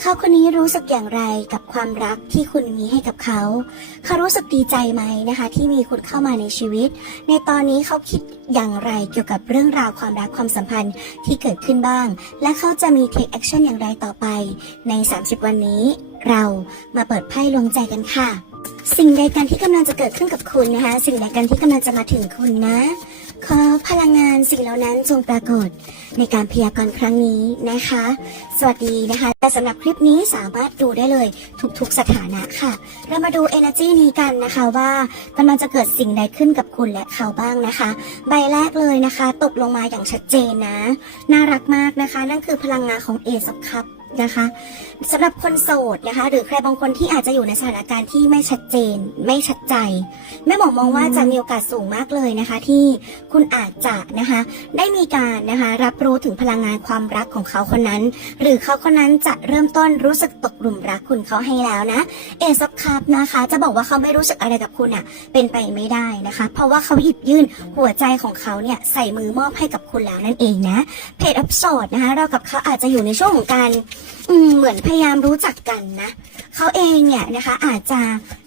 เขาคนนี้รู้สึกอย่างไรกับความรักที่คุณมีให้กับเขา เขารู้สึกดีใจไหมนะคะ ที่มีคุณเข้ามาในชีวิต ในตอนนี้เขาคิดอย่างไรเกี่ยวกับเรื่องราวความรักความสัมพันธ์ที่เกิดขึ้นบ้าง และเขาจะมี take action อย่างไรต่อไป ใน 30 วันนี้ เรามาเปิดไพ่ลวงใจกันค่ะ สิ่งใดกันที่กำลังจะเกิดขึ้นกับคุณนะคะ สิ่งใดกันที่กำลังจะมาถึงคุณนะ ขอพลังงานสิ่งเหล่านั้นจงปรากฏในการพยากรณ์ครั้งนี้นะคะ สวัสดีนะคะ แต่สำหรับคลิปนี้สามารถดูได้เลยทุกๆสถานะค่ะ เรามาดู energy นี้กันนะคะว่ากำลังจะเกิดสิ่งใดขึ้นกับคุณและเขาบ้างนะคะ ใบแรกเลยนะคะ ตกลงมาอย่างชัดเจนนะ น่ารักมากนะคะ นั่นคือพลังงานของ a อ of cup นะคะสำหรับคนโสดนะคะ หรือใครบางคนที่อาจจะอยู่ในสถานการณ์ที่ไม่ชัดเจน ไม่ชัดใจแม่หมอมองว่าจะมีโอกาสสูงมากเลยนะคะ ที่คุณอาจจะนะคะ ได้มีการนะคะรับรู้ถึงพลังงานความรักของเขาคนนั้น หรือเขาคนนั้นจะเริ่มต้นรู้สึกตกหลุมรักคุณเขาให้แล้วนะเอซับคับนะคะ จะบอกว่าเขาไม่รู้สึกอะไรกับคุณอะ เป็นไปไม่ได้นะคะ เพราะว่าเขาหยิบยื่นหัวใจของเขาเนี่ยใส่มือมอบให้กับคุณแล้วนั่นเองนะเพจอัพโซดนะคะ เรากับเขาอาจจะอยู่ในช่วงของการเหมือนพยายามรู้จักกันนะเขาเองเนี่ยนะคะอาจจะ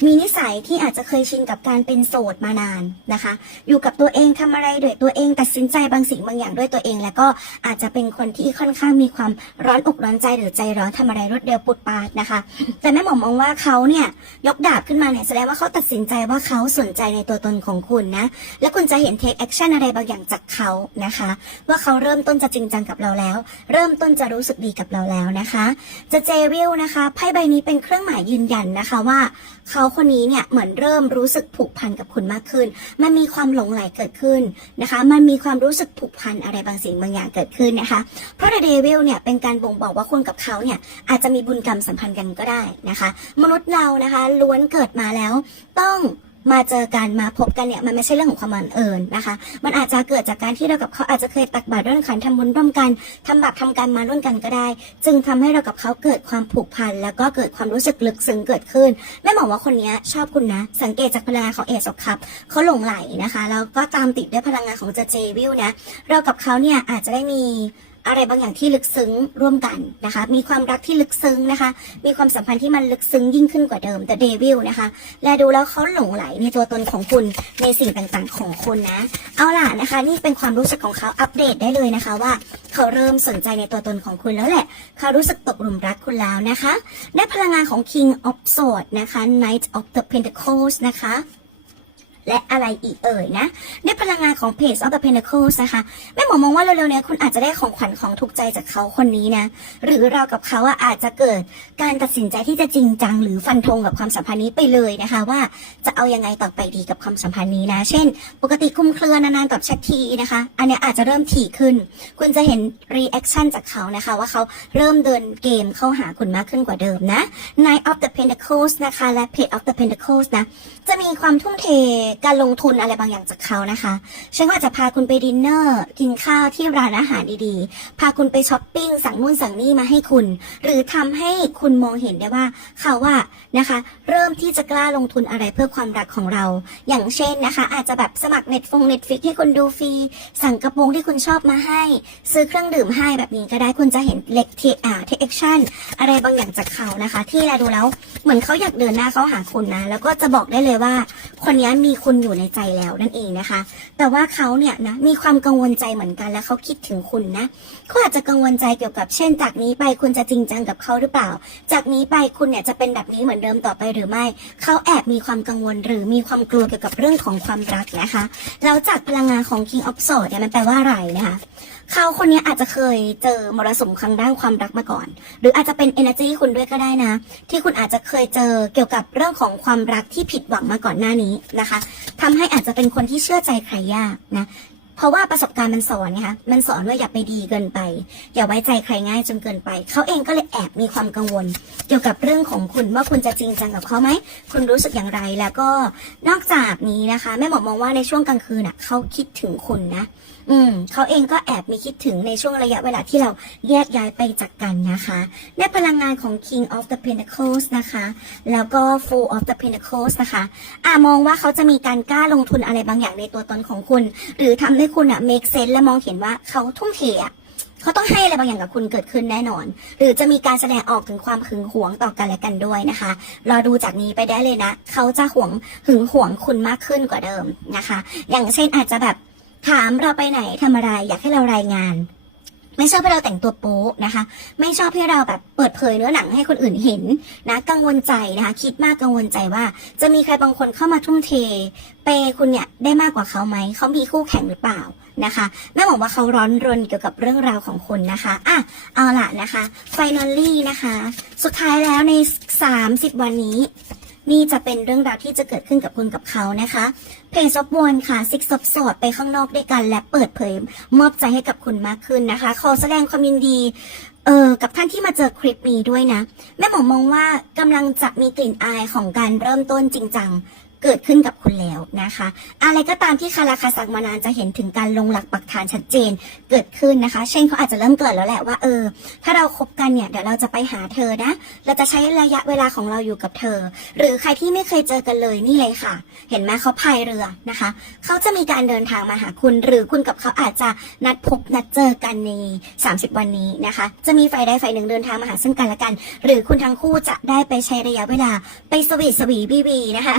มีนิสัยที่อาจจะเคยชินกับการเป็นโสดมานานนะคะ อยู่กับตัวเองทำอะไรด้วยตัวเองตัดสินใจบางสิ่งบางอย่างด้วยตัวเอง แล้วก็อาจจะเป็นคนที่ค่อนข้างมีความร้อนอกร้อนใจหรือใจร้อนทำอะไรรวดเร็วปุดปาดนะคะ แต่แม่หมอมองว่าเขาเนี่ยยกดาบขึ้นมาเนี่ยแสดงว่าเขาตัดสินใจว่าเขาสนใจในตัวตนของคุณนะและคุณจะเห็น take action อะไรบางอย่างจากเขานะคะ ว่าเขาเริ่มต้นจะจริงจังกับเราแล้ว เริ่มต้นจะรู้สึกดีกับเราแล้วนะคะจะเจวิลนะคะไพ่ใบนี้เป็นเครื่องหมายยืนยันนะคะว่าเขาคนนี้เนี่ยเหมือนเริ่มรู้สึกผูกพันกับคุณมากขึ้น มันมีความหลงไหลเกิดขึ้นนะคะ มันมีความรู้สึกผูกพันอะไรบางสิ่งบางอย่างเกิดขึ้นนะคะ เพราะเดวิลเนี่ยเป็นการบ่งบอกว่าคุณกับเขาเนี่ยอาจจะมีบุญกรรมสัมพันธ์กันก็ได้นะคะ มนุษย์เรานะคะล้วนเกิดมาแล้วต้อง มาเจอกันมาพบกันเนี่ยมันไม่ใช่เรื่องของความบังเอิญนะคะ มันอาจจะเกิดจากการที่เรากับเขาอาจจะเคยตักบาตรร่วมกันทำบุญร่วมกันทำบาปทำกรรมมาร่วมกันก็ได้ จึงทำให้เรากับเขาเกิดความผูกพัน แล้วก็เกิดความรู้สึกลึกซึ้งเกิดขึ้นแม่หมอว่าคนนี้ชอบคุณนะ สังเกตจากพลังงานของเอส of cup เขาหลงไหลนะคะแล้วก็ตามติดด้วยพลังงานของเจเจวิลนะเรากับเขาเนี่ยอาจจะได้มี อะไรบางอย่างที่ลึกซึ้งร่วมกันนะคะ มีความรักที่ลึกซึ้งนะคะ มีความสัมพันธ์ที่มันลึกซึ้งยิ่งขึ้นกว่าเดิมแต่เดวิลนะคะ และดูแล้วเขาหลงไหลในตัวตนของคุณในสิ่งต่างๆ ของคุณนะ เอาล่ะนะคะ นี่เป็นความรู้สึกของเขาอัปเดตได้เลยนะคะว่า เขาเริ่มสนใจในตัวตนของคุณแล้วแหละ เขารู้สึกตกหลุมรักคุณแล้วนะคะ ได้พลังงานของ King of Swords นะคะ Knight of the Pentacles นะคะ และอะไรอีกเอ่ยนะในพลังงานของ Page of the Pentacles นะคะแม่หมอมองว่าเร็วๆเนี้คุณอาจจะได้ของขวัญของถูกใจจากเขาคนนี้นะหรือเรากับเขาอาจจะเกิดการตัดสินใจที่จะจริงจัง หรือฟันธงกับความสัมพันธ์นี้ไปเลยนะคะ ว่าจะเอายังไงต่อไปดีกับความสัมพันธ์นี้นะ เช่น ปกติคลุมเครือนานๆกับแชททีนะคะ อันนี้อาจจะเริ่มถี่ขึ้น คุณจะเห็น reaction จากเขานะคะว่าเขาเริ่มเดินเกมเข้าหาคุณมากขึ้นกว่าเดิมนะ Knight of the Pentacles นะคะและ Page of the Pentacles นะจะมีความทุ่มเทการลงทุนอะไรบางอย่างจากเขานะคะฉันก็อาจจะพาคุณไปดินเนอร์กินข้าวที่ร้านอาหารดีๆ พาคุณไปช้อปปิ้งสั่งนู่นสั่งนี่มาให้คุณ หรือทำให้คุณมองเห็นได้ว่าเขาว่านะคะ เริ่มที่จะกล้าลงทุนอะไรเพื่อความรักของเรา อย่างเช่นนะคะ อาจจะแบบสมัครเน็ตฟงเน็ตฟิกให้คุณดูฟรีสั่งกระโปรงที่คุณชอบมาให้ ซื้อเครื่องดื่มให้แบบนี้ก็ได้คุณจะเห็นเล็กเทอ่าเทคแอคชั่นอะไรบางอย่างจากเขานะคะ ที่เราดูแล้วเหมือนเขาอยากเดินหน้าเขาหาคุณนะ แล้วก็จะบอกได้เลยว่า คนนี้มีคุณอยู่ในใจแล้วนั่นเองนะคะ แต่ว่าเขาเนี่ยนะมีความกังวลใจเหมือนกัน และเขาคิดถึงคุณนะเขาอาจจะกังวลใจเกี่ยวกับเช่น จากนี้ไปคุณจะจริงจังกับเขาหรือเปล่า จากนี้ไปคุณเนี่ยจะเป็นแบบนี้เหมือนเดิมต่อไปหรือไม่ เขาแอบมีความกังวลหรือมีความกลัวเกี่ยวกับเรื่องของความรักนะคะแล้วจากพลังงานของ King of Swords เนี่ยมันแปลว่าอะไรนะคะ เขาคนนี้อาจจะเคยเจอมรสุมครั้งด้านความรักมาก่อน หรืออาจจะเป็น energy คุณด้วยก็ได้นะ ที่คุณอาจจะเคยเจอเกี่ยวกับเรื่องของความรักที่ผิดหวังมาก่อนหน้านี้นะคะทำให้อาจจะเป็นคนที่เชื่อใจใครยากนะ เพราะว่าประสบการณ์มันสอนไงคะมันสอนว่าอย่าไปดีเกินไป อย่าไว้ใจใครง่ายจนเกินไป เขาเองก็เลยแอบมีความกังวล เกี่ยวกับเรื่องของคุณว่าคุณจะจริงจังกับเขาไหมคุณรู้สึกอย่างไรแล้วก็นอกจากนี้นะคะแม่หมอมองว่าในช่วงกลางคืนอะเขาคิดถึงคุณนะ อืมเขาเองก็แอบมีคิดถึงในช่วงระยะเวลาที่เราแยกย้ายไปจากกันนะคะในพลังงานของ King of the Pentacles นะคะ แล้วก็ Fool of the Pentacles นะคะ อ่ามองว่าเขาจะมีการกล้าลงทุนอะไรบางอย่างในตัวตนของคุณ หรือทำให้คุณอะ make sense และมองเห็นว่าเขาทุ่มเทอะเขาต้องให้อะไรบางอย่างกับคุณเกิดขึ้นแน่นอน หรือจะมีการแสดงออกถึงความหึงหวงต่อกันและกันด้วยนะคะรอดูจากนี้ไปได้เลยนะ เขาจะหวงหึงหวงคุณมากขึ้นกว่าเดิมนะคะ อย่างเช่นอาจจะแบบถามเราไปไหนทำอะไรอยากให้เรารายงาน ไม่ชอบให้เราแต่งตัวโป๊นะคะ ไม่ชอบให้เราแบบเปิดเผยเนื้อหนังให้คนอื่นเห็นนะกังวลใจนะคะ คิดมากกังวลใจว่า จะมีใครบางคนเข้ามาทุ่มเท เปย์คุณเนี่ยได้มากกว่าเขาไหมเขามีคู่แข่งหรือเปล่านะคะแม่บอกว่าเขาร้อนรนเกี่ยวกับเรื่องราวของคุณนะคะอะเอาล่ะนะคะ finally นะคะ สุดท้ายแล้วใน 30 วันนี้ นี่จะเป็นเรื่องราวที่จะเกิดขึ้นกับคุณกับเขานะคะเพจซบวนค่ะซิกซบสอดไปข้างนอกด้วยกันและเปิดเผยมอบใจให้กับคุณมากขึ้นนะคะ ขอแสดงความยินดีเออกับท่านที่มาเจอคลิปนี้ด้วยนะ แม่หมอมองว่ากำลังจะมีกลิ่นอายของการเริ่มต้นจริงจัง เกิดขึ้นกับคุณแล้วนะคะ อะไรก็ตามที่คาราคาซังมานานจะเห็นถึงการลงหลักปักฐานชัดเจนเกิดขึ้นนะคะ เช่นเขาอาจจะเริ่มเกิดแล้วแหละว่าเออ ถ้าเราคบกันเนี่ยเดี๋ยวเราจะไปหาเธอนะ เราจะใช้ระยะเวลาของเราอยู่กับเธอ หรือใครที่ไม่เคยเจอกันเลยนี่เลยค่ะ เห็นไหมเขาพายเรือนะคะ เขาจะมีการเดินทางมาหาคุณ หรือคุณกับเขาอาจจะนัดพบนัดเจอกันใน 30 วันนี้นะคะ จะมีฝ่ายใดฝ่ายหนึ่งเดินทางมาหาซึ่งกันและกัน หรือคุณทั้งคู่จะได้ไปใช้ระยะเวลาไปสวีทสวีบีบีนะคะ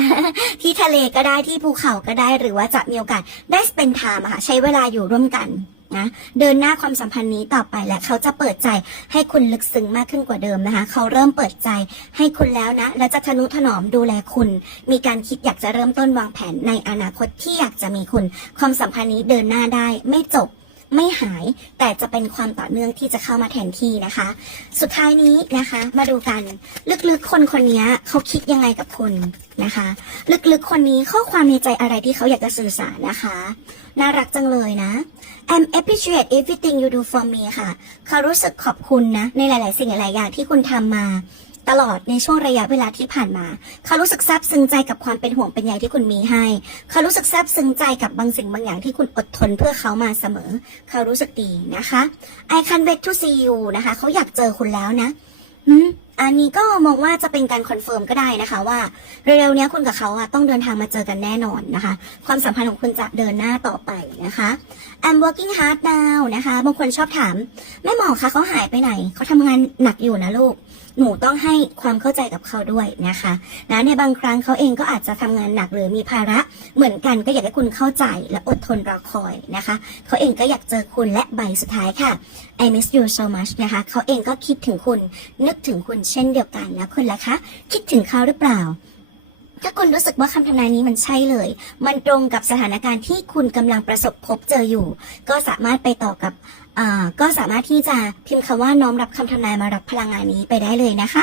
ที่ทะเลก็ได้ที่ภูเขาก็ได้หรือว่าจะมีโอกาสได้สเปนไทม์ค่ะใช้เวลาอยู่ร่วมกันนะเดินหน้าความสัมพันธ์นี้ต่อไปและเขาจะเปิดใจให้คุณลึกซึ้งมากขึ้นกว่าเดิมนะคะ เขาเริ่มเปิดใจให้คุณแล้วนะ และจะทนุถนอมดูแลคุณ มีการคิดอยากจะเริ่มต้นวางแผนในอนาคตที่อยากจะมีคุณ ความสัมพันธ์นี้เดินหน้าได้ไม่จบ ไม่หาย แต่จะเป็นความต่อเนื่องที่จะเข้ามาแทนที่นะคะ สุดท้ายนี้นะคะ มาดูกันลึกๆคนคนนี้เขาคิดยังไงกับคุณนะคะ ลึกๆคนนี้ข้อความในใจอะไรที่เขาอยากจะสื่อสารนะคะ น่ารักจังเลยนะ I'm appreciate everything you do for me ค่ะ เขารู้สึกขอบคุณนะ ในหลาย ๆ สิ่งหลายๆอย่างที่คุณทำมา ตลอดในช่วงระยะเวลาที่ผ่านมา เขารู้สึกซาบซึ้งใจกับความเป็นห่วงเป็นใยที่คุณมีให้ เขารู้สึกซาบซึ้งใจกับบางสิ่งบางอย่างที่คุณอดทนเพื่อเขามาเสมอ เขารู้สึกดีนะคะ I can't wait to see you นะคะ เขาอยากเจอคุณแล้วนะอืมอันนี้ก็มองว่าจะเป็นการคอนเฟิร์มก็ได้นะคะ ว่าเร็วๆนี้คุณกับเขาอะต้องเดินทางมาเจอกันแน่นอนนะคะ ความสัมพันธ์ของคุณจะเดินหน้าต่อไปนะคะ I'm working hard now นะคะบางคนชอบถามแม่หมอคะเขาหายไปไหนเขาทำงานหนักอยู่นะลูก หนูต้องให้ความเข้าใจกับเขาด้วยนะคะนะในบางครั้งเขาเองก็อาจจะทำงานหนักหรือมีภาระเหมือนกันก็อยากให้คุณเข้าใจและอดทนรอคอยนะคะเขาเองก็อยากเจอคุณและใบสุดท้ายค่ะ I miss you so much นะคะเขาเองก็คิดถึงคุณนึกถึงคุณเช่นเดียวกันนะคุณล่ะคะ คิดถึงเขาหรือเปล่า ถ้าคุณรู้สึกว่าคำทำนายนี้มันใช่เลย มันตรงกับสถานการณ์ที่คุณกำลังประสบพบเจออยู่ ก็สามารถไปต่อกับก็สามารถที่จะพิมพ์คำว่าน้อมรับคำทำนายมารับพลังงานนี้ไปได้เลยนะคะ